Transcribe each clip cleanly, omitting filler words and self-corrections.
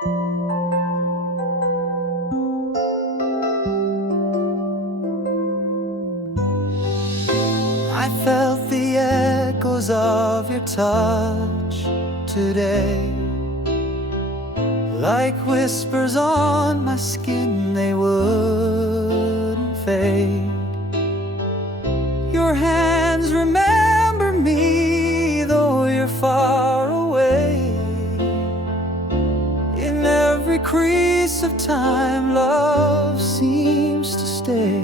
I felt the echoes of your touch today, like whispers on my skin, they wouldn't fade. Your hands remember me, though you're far away. In every crease of time, love seems to stay.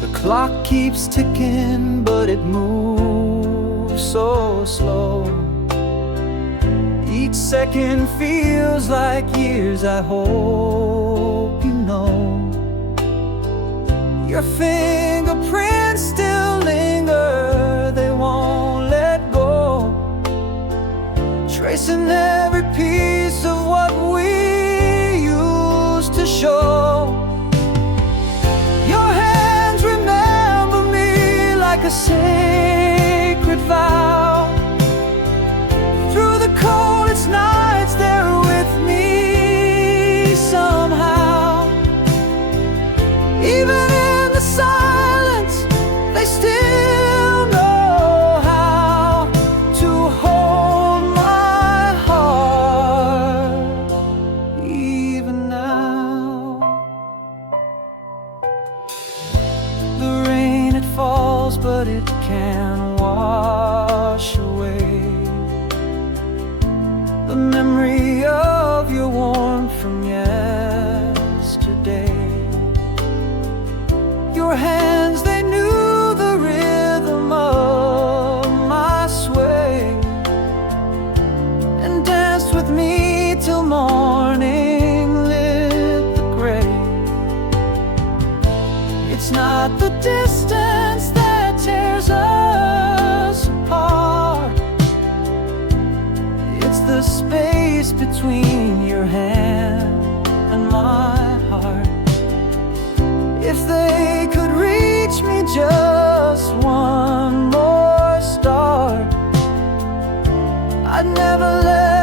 The clock keeps ticking, but it moves so slow. Each second feels like years, I hope you know. Your fingerprints still linger, they won't let go, tracing every piece of what we used to show. Your hands remember me like a sacred vow. Through the coldest nights, they're with me somehow. Even in the silence, they still know how to hold my heart, even now. The rain, it falls, but it can't wash away the memory of your warmth from yesterday. Your hands, they knew the rhythm of my sway, and danced with me till morning lit the gray. It's not the distance that tears us apart, it's the space between your hand and my heart. If they could reach me just one more star, I'd never let